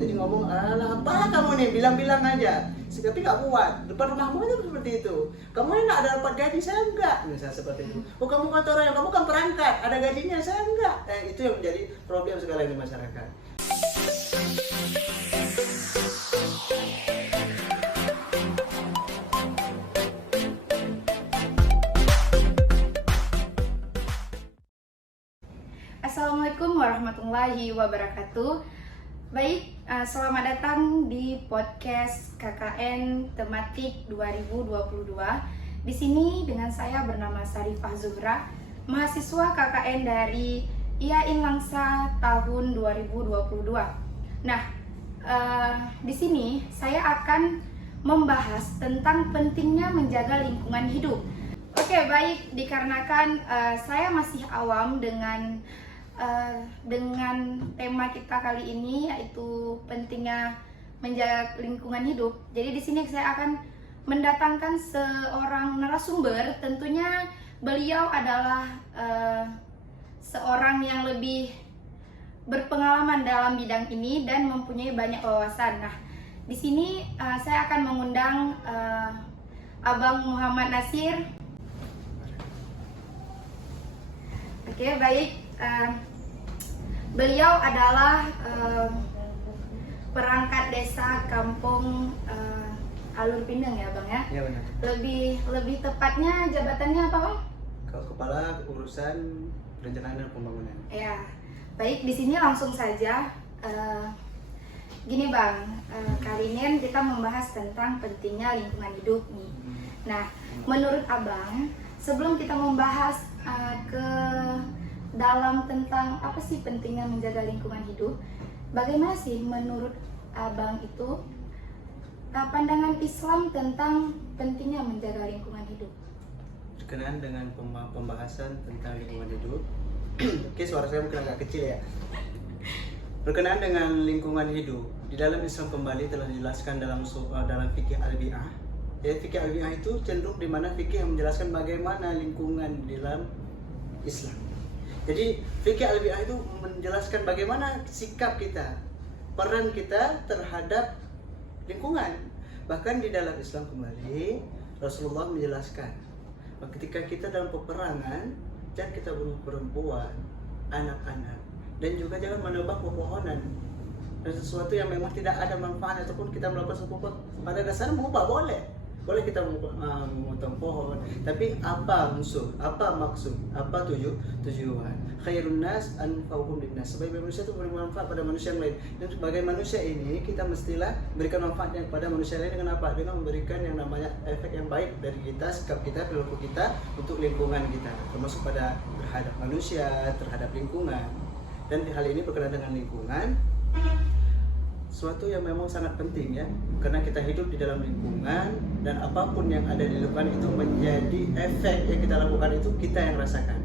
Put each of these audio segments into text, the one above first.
Jadi ngomong, alah apalah kamu nih, bilang-bilang aja. Tapi nggak kuat, depan rumahmu itu seperti itu. Kamu enak ada dapat gaji, saya enggak. Misalnya seperti itu. Oh kamu kantoran, kamu kan perangkat, ada gajinya, saya enggak. Itu yang menjadi problem sekarang di masyarakat. Assalamualaikum warahmatullahi wabarakatuh. Baik, selamat datang di podcast KKN Tematik 2022. Di sini dengan saya bernama Sarifah Zuhra, mahasiswa KKN dari IAIN Langsa tahun 2022. Nah, di sini saya akan membahas tentang pentingnya menjaga lingkungan hidup. Oke, baik, dikarenakan saya masih awam dengan tema kita kali ini, yaitu pentingnya menjaga lingkungan hidup. Jadi di sini saya akan mendatangkan seorang narasumber. Tentunya beliau adalah seorang yang lebih berpengalaman dalam bidang ini dan mempunyai banyak wawasan. Nah, di sini saya akan mengundang Abang Muhammad Nasir. Oke, baik. Beliau adalah perangkat desa kampung Alur Pinang ya Bang ya? Iya benar. Lebih tepatnya jabatannya apa Bang? Kepala Urusan Perencanaan dan Pembangunan. Ya, baik, di sini langsung saja. Gini Bang, kali ini kita membahas tentang pentingnya lingkungan hidup nih. Nah, menurut Abang, sebelum kita membahas ke dalam tentang apa sih pentingnya menjaga lingkungan hidup, bagaimana sih menurut Abang itu pandangan Islam tentang pentingnya menjaga lingkungan hidup? Berkenaan dengan pembahasan tentang lingkungan hidup. Oke, suara saya mungkin agak kecil ya. Berkenaan dengan lingkungan hidup, di dalam Islam kembali telah dijelaskan dalam fikih al-bi'ah. Ya, fikih al-bi'ah itu cenderung di mana fikih yang menjelaskan bagaimana lingkungan di dalam Islam. Jadi fikih al-bi'ah itu menjelaskan bagaimana sikap kita, peran kita terhadap lingkungan. Bahkan di dalam Islam kembali Rasulullah menjelaskan ketika kita dalam peperangan, jangan kita bunuh perempuan, anak-anak, dan juga jangan menebang pepohonan. Dan sesuatu yang memang tidak ada manfaat ataupun kita melakukan sesuatu pada dasarnya mengubah boleh kita memotong pohon, tapi apa musuh, apa maksud, apa tujuan. Khairun nas anfa'uhum linnas. Sebagai manusia itu memberi manfaat pada manusia yang lain. Dan sebagai manusia ini kita mestilah berikan manfaatnya kepada manusia lain dengan apa? Dengan memberikan yang namanya efek yang baik dari kita, sikap kita, perilaku kita untuk lingkungan kita, termasuk pada terhadap manusia, terhadap lingkungan. Dan hal ini berkenaan dengan lingkungan, suatu yang memang sangat penting ya, karena kita hidup di dalam lingkungan dan apapun yang ada di lingkungan itu menjadi efek yang kita lakukan itu kita yang rasakan.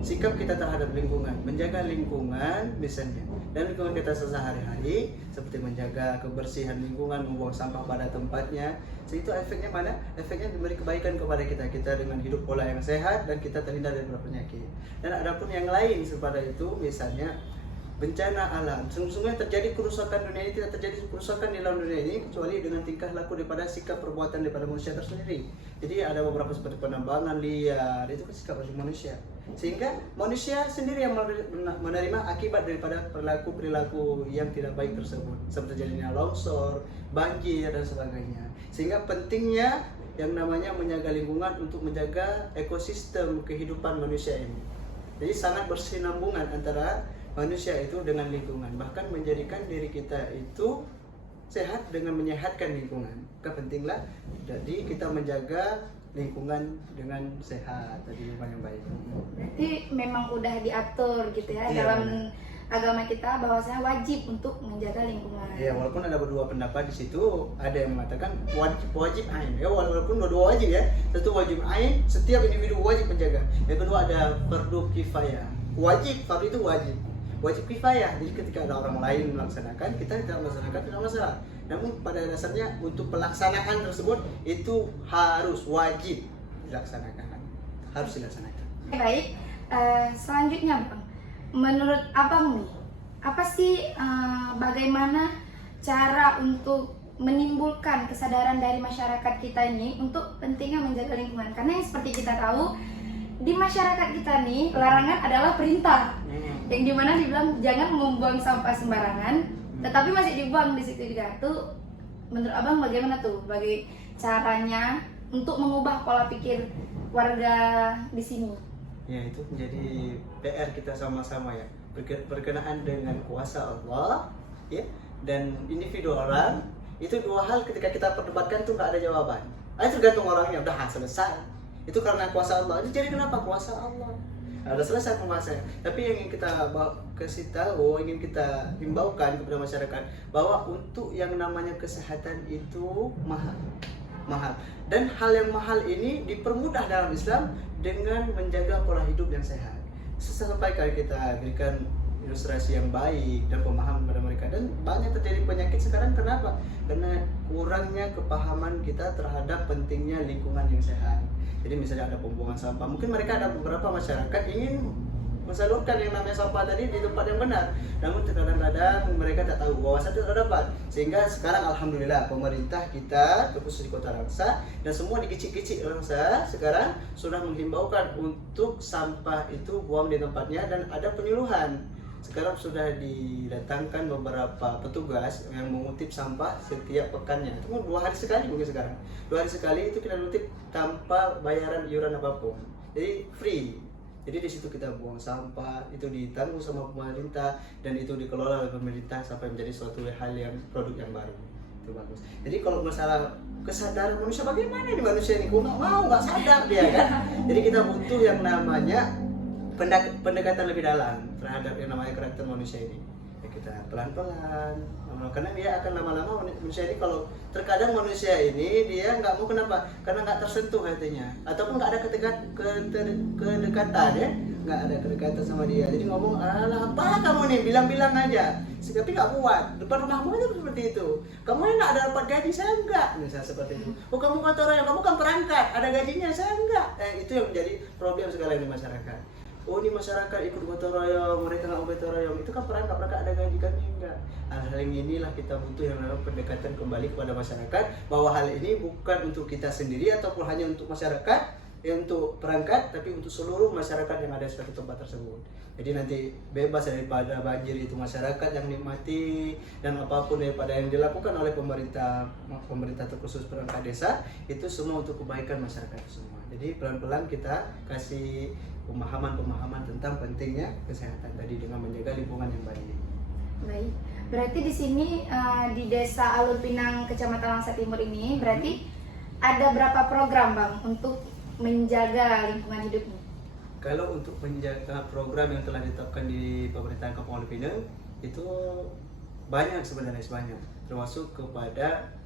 Sikap kita terhadap lingkungan, menjaga lingkungan misalnya, dan lingkungan kita sehari-hari seperti menjaga kebersihan lingkungan, membuang sampah pada tempatnya. Itu efeknya mana? Efeknya memberi kebaikan kepada kita dengan hidup pola yang sehat dan kita terhindar dari penyakit. Dan adapun yang lain seperti itu, misalnya bencana alam, sungguh-sungguh terjadi kerusakan dunia ini, tidak terjadi kerusakan di dalam dunia ini kecuali dengan tingkah laku daripada sikap perbuatan daripada manusia tersendiri. Jadi ada beberapa seperti penambangan liar, itu kan sikap manusia. Sehingga manusia sendiri yang menerima akibat daripada perilaku yang tidak baik tersebut, seperti terjadinya longsor, banjir dan sebagainya. Sehingga pentingnya yang namanya menjaga lingkungan untuk menjaga ekosistem kehidupan manusia ini. Jadi sangat bersinambungan antara manusia itu dengan lingkungan, bahkan menjadikan diri kita itu sehat dengan menyehatkan lingkungan. Kepentinglah jadi kita menjaga lingkungan dengan sehat, tadi lingkungan yang baik. Berarti memang udah diatur gitu ya, Iya, dalam agama kita bahwasanya wajib untuk menjaga lingkungan. Ya, walaupun ada berdua pendapat di situ, ada yang mengatakan wajib ain. Ya, walaupun dua wajib ya. Satu wajib ain, setiap individu wajib menjaga. Yang kedua ada fardu kifayah. Wajib, fardu itu wajib kifayah. Jadi ketika ada orang lain melaksanakan, kita tidak melaksanakan tidak masalah. Namun pada dasarnya untuk pelaksanaan tersebut itu harus wajib dilaksanakan. Harus dilaksanakan. Baik, selanjutnya Bang, menurut Abang nih, apa sih bagaimana cara untuk menimbulkan kesadaran dari masyarakat kita ini untuk pentingnya menjaga lingkungan. Karena yang seperti kita tahu, di masyarakat kita nih larangan adalah perintah, yang dimana dibilang jangan membuang sampah sembarangan, tetapi masih dibuang di situ juga. Tuh menurut abang bagaimana tuh bagi caranya untuk mengubah pola pikir warga di sini? Ya, itu menjadi PR kita sama-sama ya, berkenaan dengan kuasa Allah ya dan individu orang. Itu dua hal ketika kita perdebatkan tuh nggak ada jawaban. Itu tergantung orangnya, udah selesai. Itu karena kuasa Allah. Itu jadi kenapa kuasa Allah? Nah, udah selesai pembahasannya. Tapi yang ingin kita kasih tahu, ingin kita himbaukan kepada masyarakat bahwa untuk yang namanya kesehatan itu mahal. Dan hal yang mahal ini dipermudah dalam Islam dengan menjaga pola hidup yang sehat. Sampai kali kita berikan ilustrasi yang baik dan pemahaman kepada mereka, dan banyak terjadi penyakit sekarang. Kenapa? Karena kurangnya kepahaman kita terhadap pentingnya lingkungan yang sehat. Jadi misalnya ada pembuangan sampah, mungkin mereka ada beberapa masyarakat ingin mensalurkan yang namanya sampah tadi di tempat yang benar, namun kadang-kadang mereka tak tahu bahwa itu terdapat. Sehingga sekarang alhamdulillah pemerintah kita terkhusus di Kota Langsa dan semua di kecil-kecil Langsa sekarang sudah menghimbaukan untuk sampah itu buang di tempatnya, dan ada penyuluhan. Sekarang sudah didatangkan beberapa petugas yang mengutip sampah setiap pekannya. Itu 2 hari sekali mungkin sekarang. 2 hari sekali itu kita utip tanpa bayaran iuran apapun. Jadi free. Jadi di situ kita buang sampah, itu ditanggung sama pemerintah dan itu dikelola oleh pemerintah sampai menjadi suatu hal yang produk yang baru. Itu bagus. Jadi kalau masalah kesadaran manusia, bagaimana nih manusia ini? Kok nggak sadar dia kan? Jadi kita butuh yang namanya pendekatan lebih dalam terhadap yang namanya karakter manusia ini. Ya kita pelan-pelan, karena dia akan lama-lama manusia ini, kalau terkadang manusia ini dia nggak mau, kenapa? Karena nggak tersentuh hatinya, ataupun nggak ada kedekatan ya, nggak ada kedekatan sama dia. Jadi ngomong, alah apalah kamu nih, bilang-bilang aja, tapi nggak kuat. Depan rumahmu itu seperti itu. Kamu ini nggak ada dapat gaji, saya enggak, misalnya seperti itu. Oh kamu gotong royong, kamu kan perangkat, ada gajinya, saya enggak. Itu yang menjadi problem sekarang di masyarakat. Oh ini masyarakat ikut gotong royong, mereka nggak mau gotong royong, itu kan perangkat, mereka ada gaji, kami enggak. Hal yang inilah kita butuh yang namanya pendekatan kembali kepada masyarakat, bahwa hal ini bukan untuk kita sendiri ataupun hanya untuk masyarakat, untuk perangkat, tapi untuk seluruh masyarakat yang ada di suatu tempat tersebut. Jadi nanti bebas daripada banjir itu masyarakat yang nikmati, dan apapun daripada yang dilakukan oleh pemerintah terkhusus perangkat desa, itu semua untuk kebaikan masyarakat semua. Jadi pelan-pelan kita kasih pemahaman tentang pentingnya kesehatan tadi dengan menjaga lingkungan yang baik. Baik, berarti di sini di Desa Alur Pinang, Kecamatan Langsa Timur ini berarti ada berapa program Bang untuk menjaga lingkungan hidup ini? Kalau untuk menjaga program yang telah ditetapkan di pemerintahan Kampung Alur Pinang itu banyak sebenarnya, termasuk kepada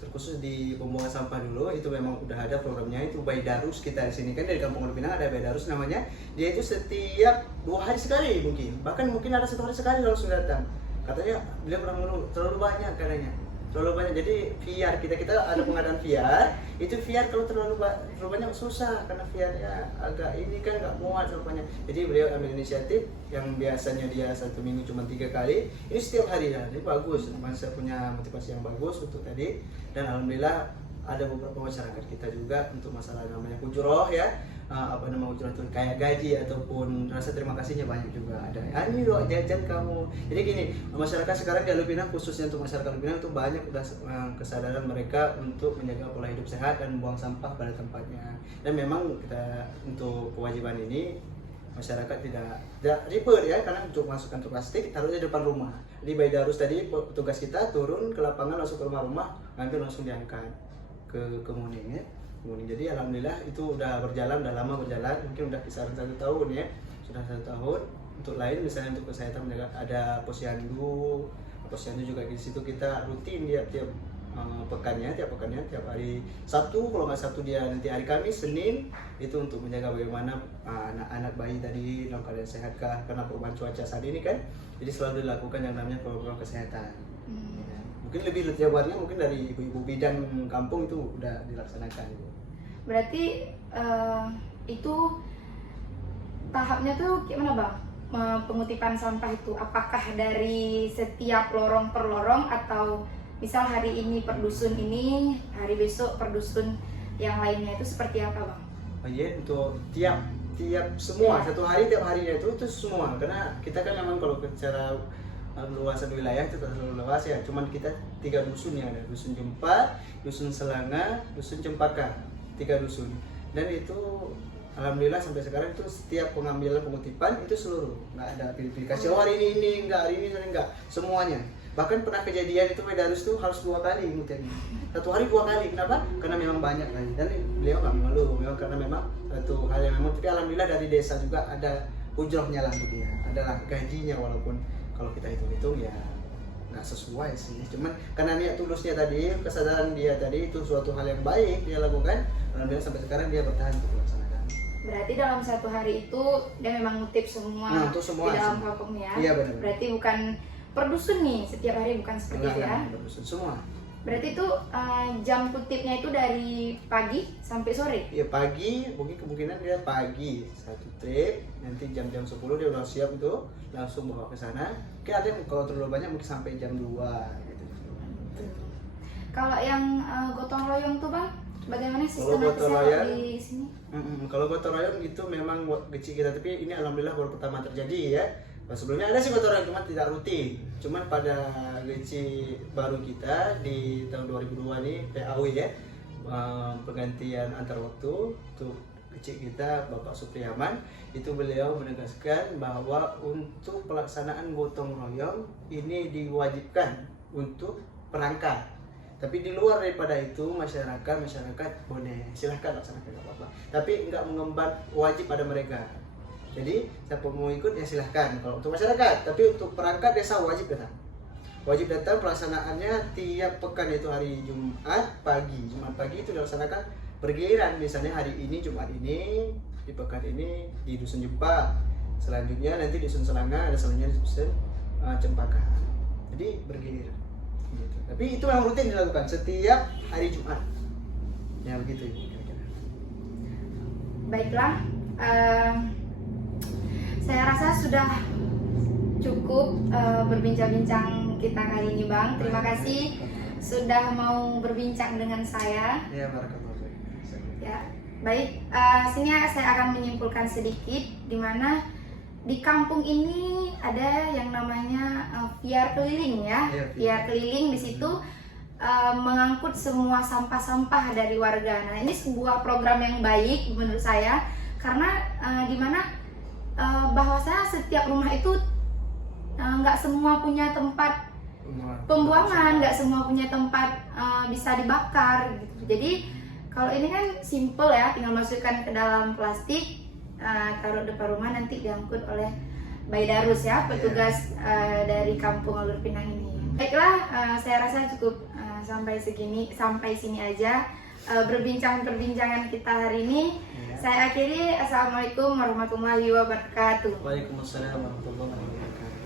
terkhusus di pembuangan sampah dulu, itu memang udah ada programnya. Itu Baidarus kita di sini kan, dari Kampung Alur Pinang ada Baidarus namanya. Dia itu setiap 2 hari sekali bahkan mungkin ada 1 hari sekali langsung datang. Katanya beliau pernah mengeluh terlalu banyak katanya. Terlalu banyak. Jadi VR kita ada pengadaan VR. Itu VR kalau terlalu banyak susah, karena VR-nya agak ini kan nggak muat terlalu banyak. Jadi beliau ambil inisiatif yang biasanya dia 1 minggu cuma 3 kali, ini setiap hari ya. Jadi bagus, saya punya motivasi yang bagus untuk tadi. Dan alhamdulillah ada beberapa masyarakat kita juga untuk masalah namanya ujroh ya, ujroh itu kayak gaji ataupun rasa terima kasihnya banyak juga ada. Ini doa jajan kamu. Jadi gini, masyarakat sekarang di Alur Pinang, khususnya untuk masyarakat Alur Pinang itu banyak udah kesadaran mereka untuk menjaga pola hidup sehat dan membuang sampah pada tempatnya. Dan memang kita untuk kewajiban ini masyarakat tidak ribet ya, karena untuk masukkan ke plastik taruhnya di depan rumah. Di Baidarus tadi petugas kita turun ke lapangan, langsung ke rumah-rumah, ngambil langsung diangkat ke Kemuning ya. Jadi alhamdulillah itu udah lama berjalan, mungkin udah kisaran 1 tahun ya, sudah 1 tahun. Untuk lain misalnya untuk kesehatan menjaga, ada posyandu juga di situ kita rutin tiap pekannya, tiap hari Sabtu, kalau nggak Sabtu dia nanti hari Kamis, Senin, itu untuk menjaga bagaimana anak-anak bayi tadi dalam keadaan sehatkah, karena perubahan cuaca saat ini kan. Jadi selalu dilakukan yang namanya program kesehatan. Ya. Mungkin lebih jawabannya mungkin dari ibu-ibu bidan kampung itu udah dilaksanakan. Berarti itu tahapnya tuh gimana Bang? pengutipan sampah itu? Apakah dari setiap lorong per lorong, atau misal hari ini per dusun ini, hari besok per dusun yang lainnya, itu seperti apa Bang? Oh iya, untuk tiap semua, Ya. satu hari tiap harinya itu semua, karena kita kan memang kalau secara luasan wilayah itu tak terlalu luas ya, cuman kita 3 dusun yang ada, dusun Jempat, dusun Selanga, dusun Cempaka, 3 dusun. Dan itu alhamdulillah sampai sekarang itu setiap pengambilan pengutipan itu seluruh, nggak ada pilih-pilih kasih, oh hari ini enggak, hari ini enggak, semuanya. Bahkan pernah kejadian itu Medarus tuh harus 2 kali ngutip, satu hari 2 kali. Kenapa? Karena memang banyak kan, dan beliau nggak mengeluh, memang karena memang satu hal yang memang, tapi alhamdulillah dari desa juga ada ujrohnya lah untuk dia, adalah gajinya, walaupun kalau kita hitung-hitung ya nggak sesuai sih, cuman karena niat tulusnya tadi, kesadaran dia tadi, itu suatu hal yang baik dia lakukan, alhamdulillah sampai sekarang dia bertahan untuk melaksanakan. Berarti dalam satu hari itu dia memang ngutip semua, Nah, itu semua, di dalam semua. kampungnya. Iya, benar. Berarti bukan per dusun nih setiap hari, bukan seperti itu ya. Berdusun semua. Berarti itu jam kutipnya itu dari pagi sampai sore. Ya pagi, mungkin kemungkinan dia pagi satu trip, nanti jam-jam 10 dia udah siap itu, langsung bawa ke sana. Mungkin ada yang kalau terlalu banyak mungkin sampai jam 2 gitu. Kalau yang gotong royong tuh Bang, bagaimana Kalau sistem gotong royong di sini? Kalau gotong royong itu memang kecil kita, tapi ini alhamdulillah baru pertama terjadi ya. Nah, sebelumnya ada sih gotong royong, cuma tidak rutin. Cuman pada geci baru kita di tahun 2002 ini PAW ya, pergantian antar waktu untuk kecil kita Bapak Supriyaman, itu beliau menegaskan bahwa untuk pelaksanaan gotong royong ini diwajibkan untuk perangkat. Tapi di luar daripada itu masyarakat boleh silahkan laksanakan, nggak apa-apa. Tapi nggak mengemban wajib pada mereka. Jadi siapa mau ikut ya silahkan kalau untuk masyarakat. Tapi untuk perangkat desa wajib datang. Wajib datang, pelaksanaannya tiap pekan, itu hari Jumat pagi. Jumat pagi itu dilaksanakan bergiliran. Misalnya hari ini Jumat ini, di pekan ini di dusun Jempa. Selanjutnya nanti di dusun Selanga, ada selanjutnya di dusun Cempaka. Jadi bergiliran. Gitu. Tapi itu memang rutin dilakukan setiap hari Jumat. Ya begitu kira-kira. Baiklah, saya rasa sudah cukup berbincang-bincang kita kali ini Bang. Terima kasih sudah mau berbincang dengan saya. Ya, barakallahu. Ya, baik. Sini saya akan menyimpulkan sedikit, di mana di kampung ini ada yang namanya piar keliling ya. Iya, Piar keliling di situ mengangkut semua sampah-sampah dari warga. Nah, ini sebuah program yang baik menurut saya, karena di mana bahwasanya setiap rumah itu nggak semua punya tempat pembuangan, nggak semua punya tempat bisa dibakar gitu. Jadi kalau ini kan simple ya, tinggal masukkan ke dalam plastik, taruh depan rumah, nanti diangkut oleh Baidarus ya, petugas dari kampung Alur Pinang ini. Baiklah, saya rasa cukup sampai sini aja perbincangan kita hari ini. Saya akhiri, assalamualaikum warahmatullahi wabarakatuh. Waalaikumsalam warahmatullahi wabarakatuh.